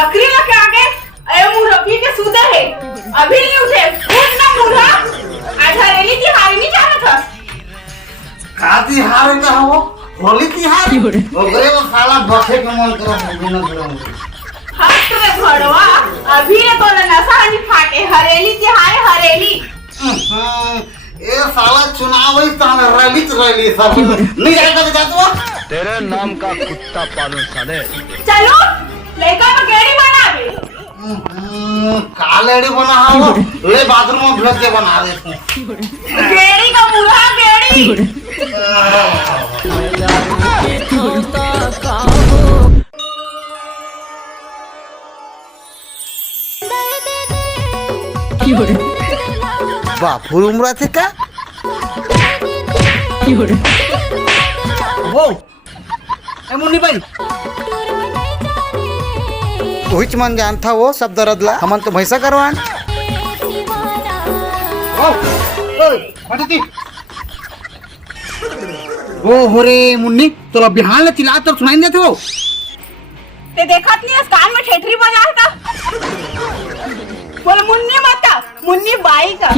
लकड़ी लेके आगे अरे मुरब्बी के सूते है अभी नहीं उठे उठ ना मुर्गा आज हरेली की हारी नहीं जाना था काती हार का हो होली की हार ओकरे में साला बखे के मन करो बिना करो हट रे भड़वा अभी ने तो नशा नहीं फाटे हरेली की हाय हरेली ए साला चुनाव ही तान रैली सब नहीं जाएगा तो जातो तेरे नाम का कुत्ता पालू साले चलो लड़का को गेड़ी बना दे कालेड़ी बना हो ले बाथरूम में भेज के बना दे गेड़ी का मुर्गा गेड़ी बापुर उमरा थे का वो ए मुन्नी भाई वही मन जानता वो सब दर्द ला हमन तो भैसा करवान ओ हो रे मुन्नी तो बिहान ले चिल्ला तो सुनाई देते हो ते देखत नहीं कान में ठेठरी बजा था बोल मुन्नी मत मुन्नी बाई का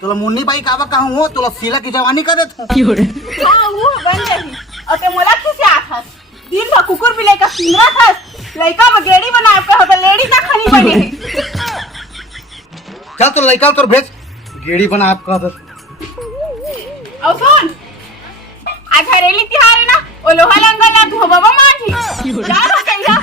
तो मुन्नी बाई कावा कहूं हो तो सीला की जवानी कर देत हूं हां वो बन रही और ते मोला किसे आखस दिन भर कुकुर भी लेकर सिंगरा था लड़का बगेड़ी बना के होता लेडी ना खानी बने है चल तो लड़का तो भेज गेड़ी बना आपका तो और सुन आज हरेली तिहार है ना ओ लोहा लंगा ला धो बाबा माठी जा रहा कहिया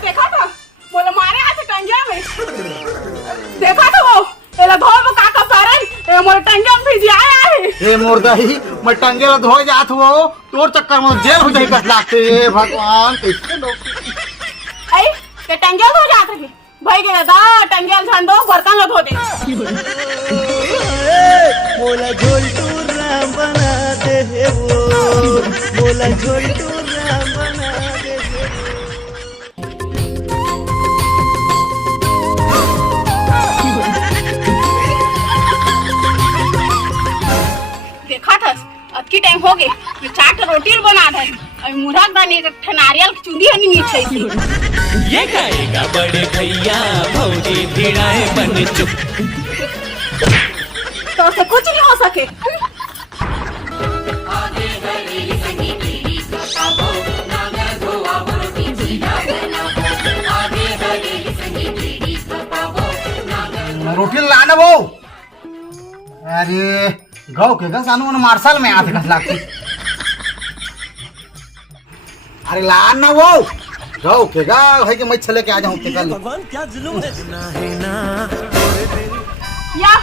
देखा था बोले मारे हाथ टंगिया में देखा था वो एला धो वो काका सारन ए मोर टंगिया में भिज आया है ए मोरदाई मैं टंगे ला धोए जात हो तोर चक्कर में जेल हो जाई कस लागते ए भगवान कैसे लोग आई ते टंगिया धो जात है भाई के दादा टंगिया छान दो बर्तन ला धो दे मोला झोलटू राम बना दे वो मोला झोलटू राम बना दे देखा था अबकी टाइम हो गए मैं चाट रोटी बना था और मुराद बने एक नारियल की चूड़ी हनी नीचे थी ये गाएगा बड़े भैया भौजी भिड़ाए बन चुप तो से कुछ नहीं हो सके रोटी लाना वो अरे गाँव के गस आनु मार्शल में आते कस लागती अरे लाना वो गाँव के गा है कि मैं चले के आ जाऊं के कल भगवान क्या जुल्म है या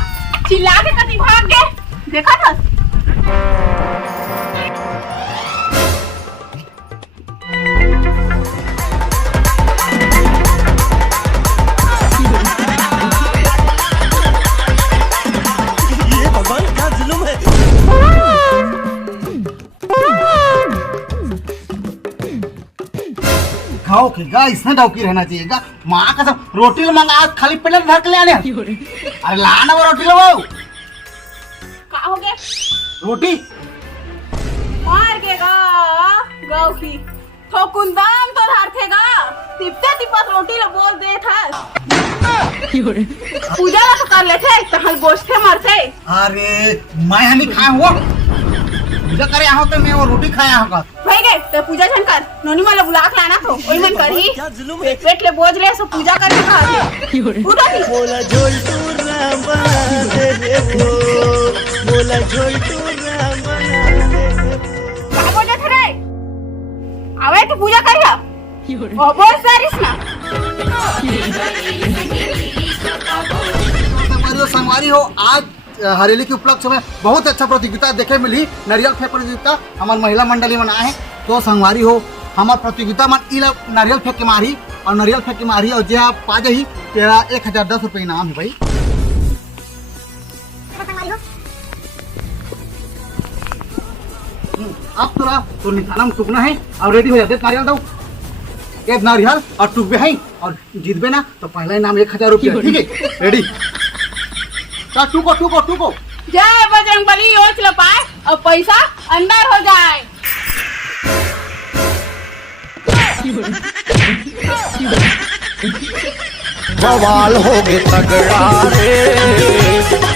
चिल्ला के कभी भाग गए देखा था ये भगवान क्या जुल्म है गाँव के गा इसमें डौकी रहना चाहिएगा माँ का सब रोटी मंगा खाली पेट धर के ले आने अरे लाना वो रोटी लो का हो गया रोटी मार के गा गाँव की तो कुंदाम तो धार थे गा तिपते तिपत रोटी ला बोल दे था पूजा ला तो कर लेते तो हल गोश्ते मरते अरे मैं हनी खाया हुआ पूजा करे आओ तो मैं वो रोटी खाया होगा भाई गए तो पूजा जन कर नोनी वाला बुलाक लाना तो ओई मन करी क्या जुल्म है पेट ले बोझ ले सो पूजा करके खा दे पूरा की मोला झोलटू राम बना दे वो मोला झोलटू राम बना दे का बोले थे रे आवे तो पूजा करिया ओ बोल सारिस ना संगवारी हो आज हरेली के उपलक्ष्य में बहुत अच्छा प्रतियोगिता देखे मिली नारियल फेंक प्रतियोगिता हमारे महिला मंडली में आए तो संगवारी हो हमारे प्रतियोगिता में नारियल फेंक के मारी और नारियल फेंक के मारी और जो आप पा जाही तेरा 1010 रुपये इनाम है भाई अब थोड़ा तो निशाना में टुकना है और रेडी हो जाते नारियल दो एक नारियल और टूबे हैं और जीतबे ना तो पहला इनाम 1000 रुपया, ठीक है? रेडी? टूको टूको टूको। जय बजरंगबली ओछ लो पाए और पैसा अंदर हो जाए। बवाल हो गए तगड़ा रे।